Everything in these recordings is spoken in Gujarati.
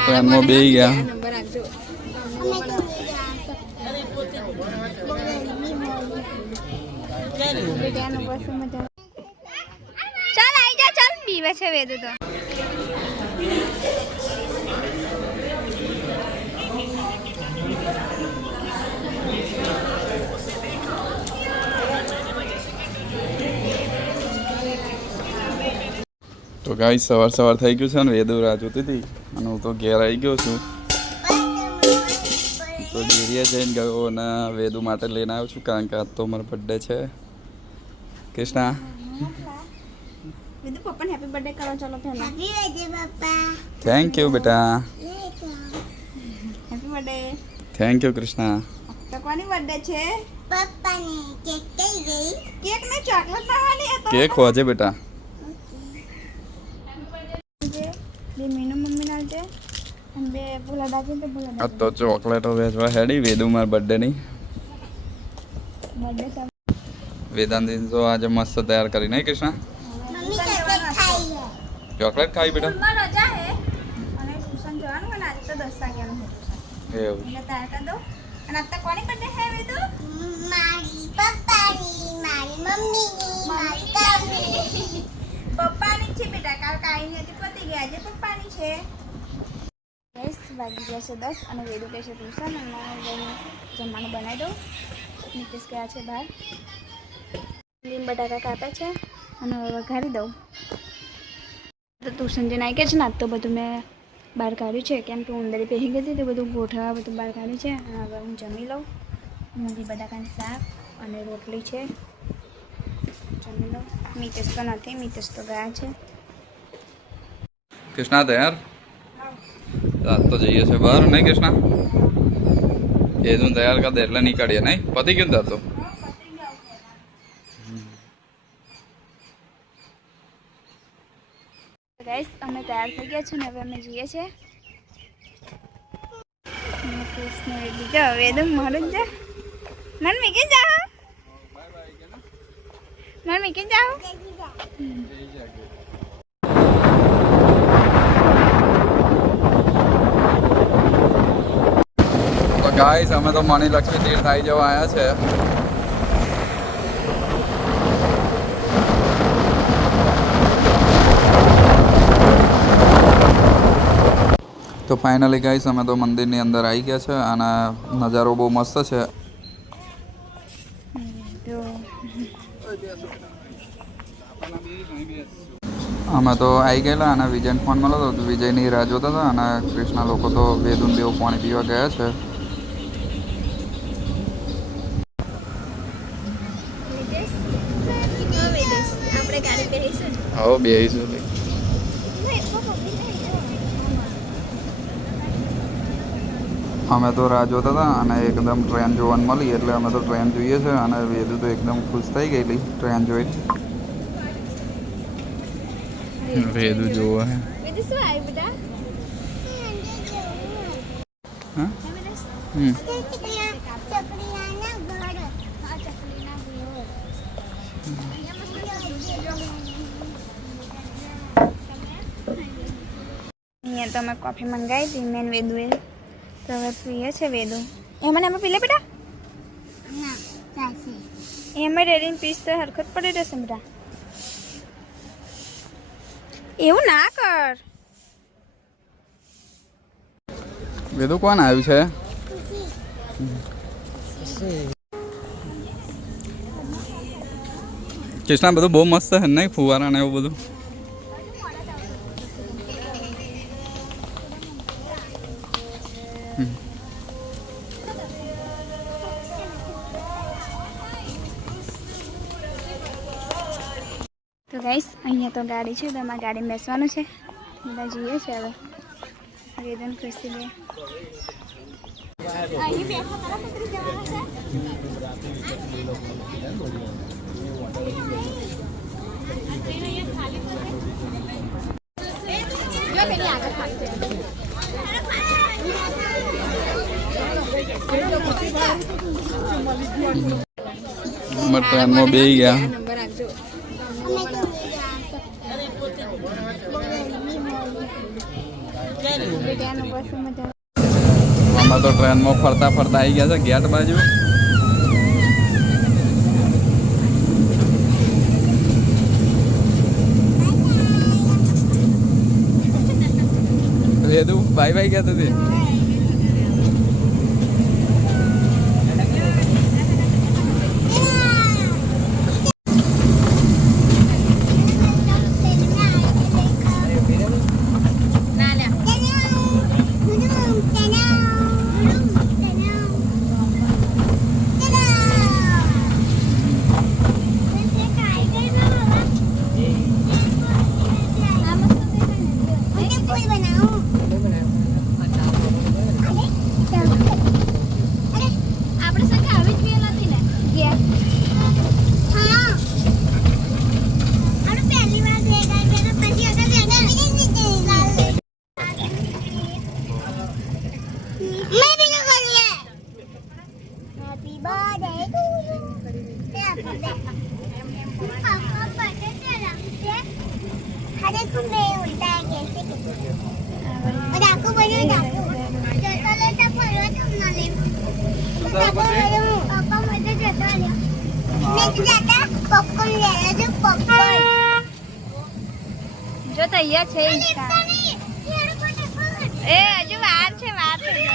ट्रेन में बेही गया चल आई जा चल पीवे छे वेदु तो तो गाइस सवार सवार થઈ ગયું છે ને વેદુ રાહ જોતી હતી અને હું તો ઘેર આવી ગયો છું તો ડેરીએ જઈને ગયો અને વેદુ માટે લઈને આવ્યો છું કારણ કે આજ તો મારો બર્થડે છે કૃષ્ણા વેદુ પપ્પાને હેપી બર્થડે કરો ચલો પહેલા હેપી બર્થડે પપ્પા થેન્ક યુ બેટા happy birthday thank you Krishna તો કોની બર્થડે છે પપ્પાની કેક કઈ ગઈ કેક ને ચોકલેટ લાવવાની હતો કેક હોજે બેટા બે મીનુ મમ્મી ના છે અને બે ભૂલા દાદી તો ભૂલા આ તો ચોકલેટો વેચવા હેડી વેદુ માર બર્થડે ની બર્થડે વેદાંતી તો આજે મસ્ત તૈયાર કરી નહીં કૃષ્ણા મમ્મી ચોકલેટ ખાઈ છે ચોકલેટ ખાઈ બેટા સ્કૂલમાં રજા હે અને ટ્યુશન જવાનું અને આજે તો 10 વાગ્યાનું છે ટ્યુશન એવું એટલે તૈયાર કરી દો અને અત્યારે કોની બર્થડે હે વેદુ મારી પપ્પાની મારી મમ્મીની મારી કાકી પપ્પાની છે બેટા કાલ કાઈ નથી પતી ગયા આજે પપ્પાની છે ગેસ વાગી ગયા છે 10 અને વેદુ કહે છે ટ્યુશન અને જમવાનું બનાવી દઉં નીતિશ ગયા છે બહાર લીમ બટાકા કાપ્યા છે અને હવે વઘારી દઉં તો ટ્યુશન જઈને આવી ગયા છે ને આજ તો બધું મેં બહાર કાઢ્યું છે કેમ કે ઉંદરી પહેરી ગઈ હતી તો બધું ગોઠવા બધું બહાર કાઢ્યું છે અને હવે હું જમી લઉં મૂંગી બટાકાનું શાક અને રોટલી છે જમી લઉં મિતેશ તો નથી મિતેશ તો ગયા છે કૃષ્ણા તૈયાર રાત તો જઈએ છે બહાર નહીં કૃષ્ણા વેદુ તૈયાર કર દે એટલે નીકળીએ નહીં પતી ગયું તાર તો ગાઈસ અમે તૈયાર થઈ ગયા છે ને હવે અમે જઈએ છીએ કૃષ્ણ બીજો વેદમ મારું જ મન મીકી જાઓ મન મીકી જાઓ તો ગાઈસ અમે તો મણી લક્ષ્મી તીર્થ આવી જવા આવ્યા છે તો ફાઇનલી ગાઈસ અમે તો મંદિરની અંદર આવી ગયા છે અને નજારો બહુ મસ્ત છે અમે તો આવી ગયેલા અને વિજયને ફોન મળ્યો હતો વિજયની રાહ જોતા હતા અને કૃષ્ણા લોકો તો વેદુન બેવ પાણી પીવા ગયા છે આપણે ગાડી બેસીશું હવે બેસીશું અમે તો રાહ જોતા હતા અને એકદમ ટ્રેન જોવાનું મળી એટલે અમે તો ટ્રેન જોઈએ છે અને વેદુ તો એકદમ ખુશ થઈ ગયેલી ટ્રેન જોઈ વેદુ જોવા હે વેદુ શું આવ્યું બેટા હા ચકલીના ઘર હા ચકલીના ઘર અહીંયા તો અમે કોફી મંગાવી હતી મેન વેદુએ તો હવે પીએ છે વેદુ એમાં અમે પી લે બેટા ના ચાલશે એમાં રેડીને પીસ તો હરખત પડી રહેશે બેટા એવું ના કર વેદુ કોણ આવ્યું છે કૃષ્ણા બધું બહુ મસ્ત છે નહીં ફુવારા ને એવું બધું તો ગાઈસ અહીંયા તો ગાડી છે તો અમારે ગાડીમાં બેસવાનું છે બધા જઈએ છે હવે વેદન ખુશી લે અહીં બેઠા તારા પકડી જવાના છે ટ્રેન માં બેસી ગયા બેટાનું બસ મજા. અમે તો ટ્રેનમાં ફરતા ફરતા આવી ગયા છે ગેટ બાજુ. વેદુ બાય બાય કહેતો હતી. જો તૈયાર છે એ હજુ વાર છે વાર થઈ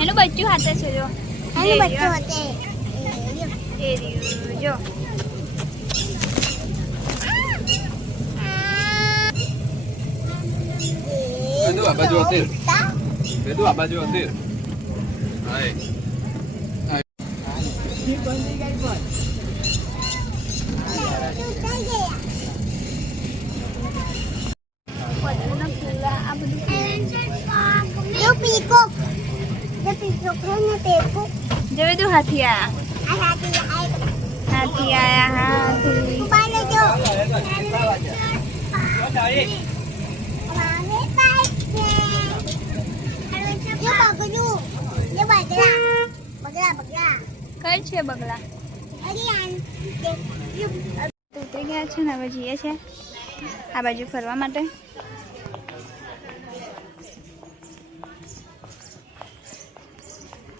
એનું બચ્ચું હાથે છે જો એનું બચ્ચું હાથે એ રહ્યું જો વેદુ આ બાજુ હતી. વેદુ આ બાજુ હતી. હાય જો વેદુ હાથી આયા હાથી કઈ છે બગલા ઉતરી ગયા છે ને હવે જઈએ છે આ બાજુ ફરવા માટે.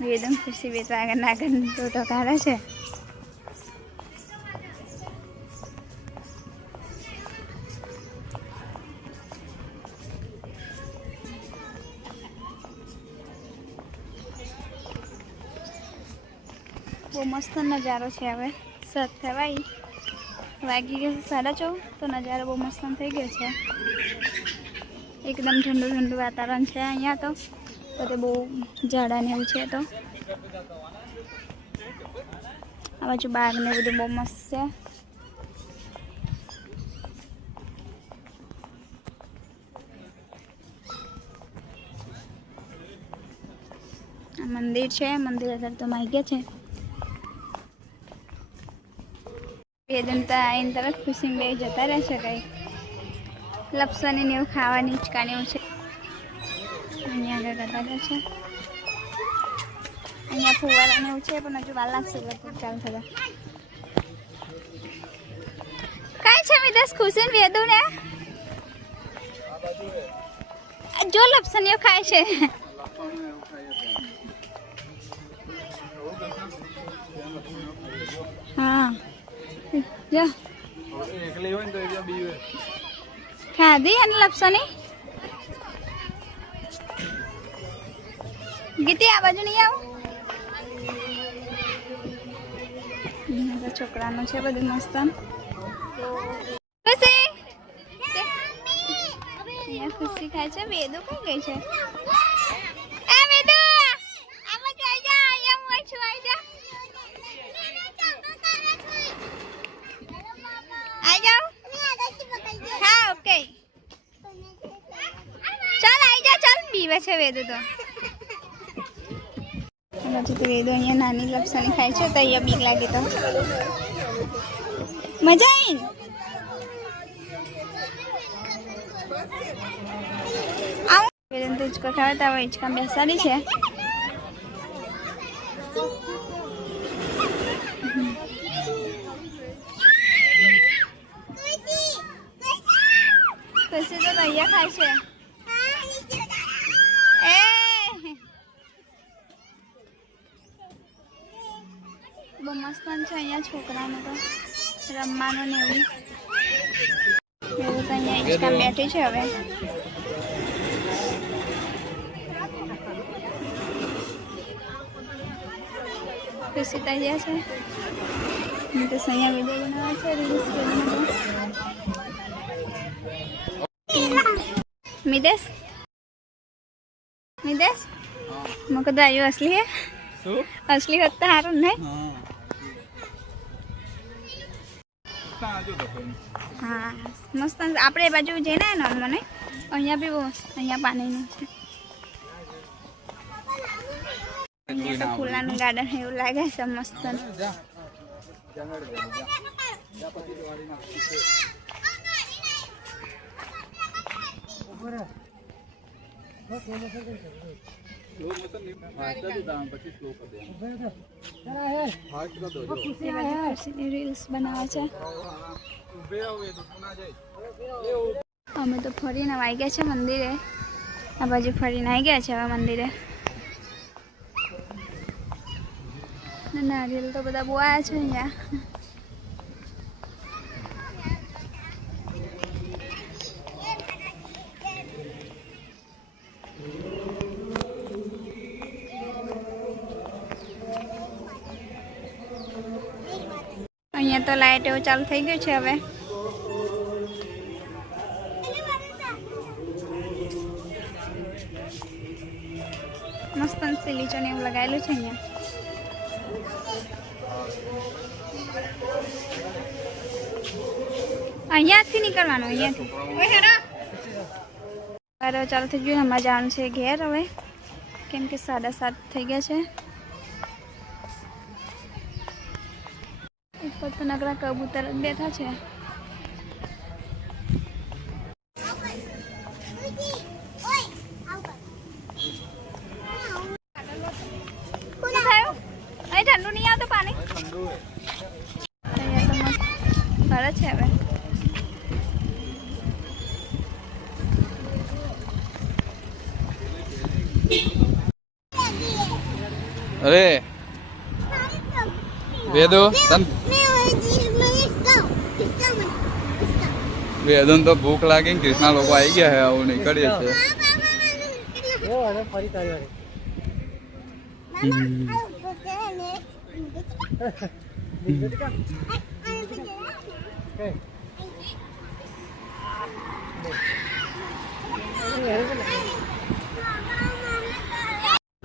વેદમ ખુશી વેચવા આગળ તો કાઢે છે. બહુ મસ્ત નજારો છે. હવે સત થવાય વાગી ગયો 14:30 તો નજારો બહુ મસ્ત થઈ ગયો છે. એકદમ ઠંડુ ઠંડુ વાતાવરણ છે અહીંયા તો બધે બહુ ઝાડા ને એવું છે. તો આ બાજુ બાગ ને બધું બહુ મસ્ત છે. આ મંદિર છે. મંદિર અત્યારે તો માઈ ગયા છે. વેદનતા એની તરફ ખુશી બે જતા રહેશે. કઈ લપસવાની ને એવું ખાવાની હિંચકાને એવું છે. અહીંયા આગળ જતા રહેશે. અહીંયા ફુવારા ને એવું છે પણ હજુ વાર લાગશે લગભગ ચાલુ થતા. કઈ છે વિદેશ ખુશી વેદુ ને જો લપસનીઓ ખાય છે. હા જો એકલી હોય ને તો બીવે ખાધી અને લપસોની ગીતી આ બાજુ નહીં આવું છોકરાનું છે બધું મસ્ત ખુશી અહીંયા ખુશી ખાય છે વેદુ કઈ ગઈ છે એ વેદુ આમાં જઈ જા અહીંયા હું છું આવી જા આવી જાઓ હા ઓકે ચાલ આવી જા ચાલ પીવે છે વેદુ તો પછી તો વેદુ અહીંયા નાની લપસણી ખાય છે તો અહીંયા બીક લાગે તો મજા આવી વેદન તો હિંચકો ખાવે તો હવે હિંચકા બેસાડી છે ખુશી તો અહીંયા ખાય છે એ બહુ મસ્ત છે અહીંયા છોકરાને તો રમવાનું ને એવું એવું તો અહીંયા હિંચકા બેઠી છે હવે ખુશી તો અહીંયા છે તો અહીંયા વિડીયો બનાવે છે રીલ્સ મિદેશ મિદેશ મુકે તો આયુ असली है असली होता हारू ने हाँ मस्त આપણે બાજુ જઈને નોર્મલ ને અહીંયા બી અહીંયા પાણીનું છે અહીંયા તો ફૂલાનું ગાર્ડન એવું લાગે છે મસ્ત રીલ્સ બનાવે છે અમે તો ફરીને આવી ગયા છે મંદિરે આ બાજુ ફરીને આવી ગયા છે હવે મંદિરે નારિયેલ તો બધા બહુ આવ્યા છે અહીંયા અહીંયા તો લાઈટ એવું ચાલુ થઈ ગયું છે હવે મસ્ત લીચો ને એવું લગાવેલું છે અહીંયા અહીંયાથી નીકળવાનું અહીંયાથી ચાલુ થઈ ગયું અમારે જવાનું છે ઘેર હવે કેમ કે 7:30 થઈ ગયા છે ઉપર તો નકરા કબૂતર જ બેઠા છે ઠંડુ નહીં આવતું પાણી અહીંયા તો મસ્ત ફરે છે હવે અરે વેદો તન વેદન તો ભૂખ લાગી ને કૃષ્ણા લોકો આવી ગયા હે આવું નીકળીએ છે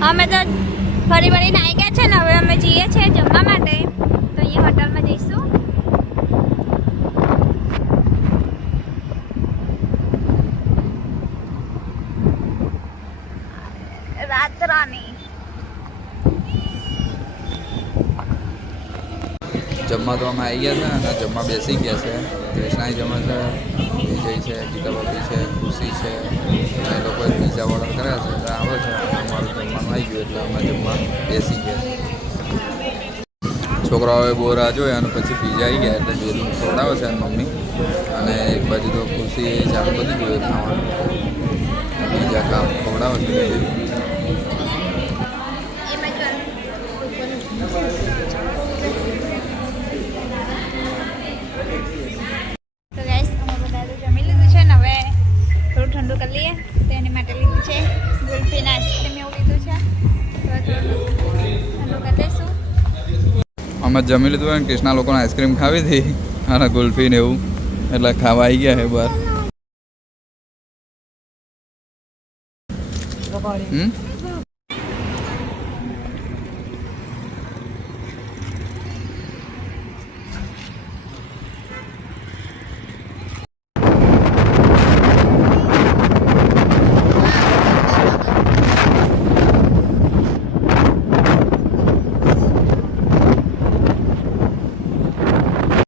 અમે તો ફરી ફરીને આવી ગયા છે ને હવે અમે જઈએ છીએ જમવા માટે તો અહીંયા હોટલમાં જઈશું રાતરાની જમવા તો અમે આવી ગયા છે અને જમવા બેસી ગયા છે કૃષ્ણાઈ જમે છે વિજય છે ગીતા બાપી છે ખુશી છે એ લોકોએ પીઝા ઓર્ડર કર્યા છે એટલે આવે છે અમારું જમવાનું આવી ગયું એટલે અમે જમવા બેસી ગયા છોકરાઓએ બહુ રાહ જોઈ અને પછી પીઝા આવી ગયા એટલે બેલું ખવડાવે છે મમ્મી અને એક બાજુ તો ખુશી ચાલુ બધી જોઈએ ખાવાનું પીઝા કામ ખવડાવે છે તો ગાઈસ અમે બધા તો જમી લીધું છે ને હવે અમે જમી લીધું હોય ને કૃષ્ણા લોકોને આઈસ્ક્રીમ ખાવી હતી અને ગુલ્ફી ને એવું એટલે ખાવા આવી ગયા છે બહાર. હમ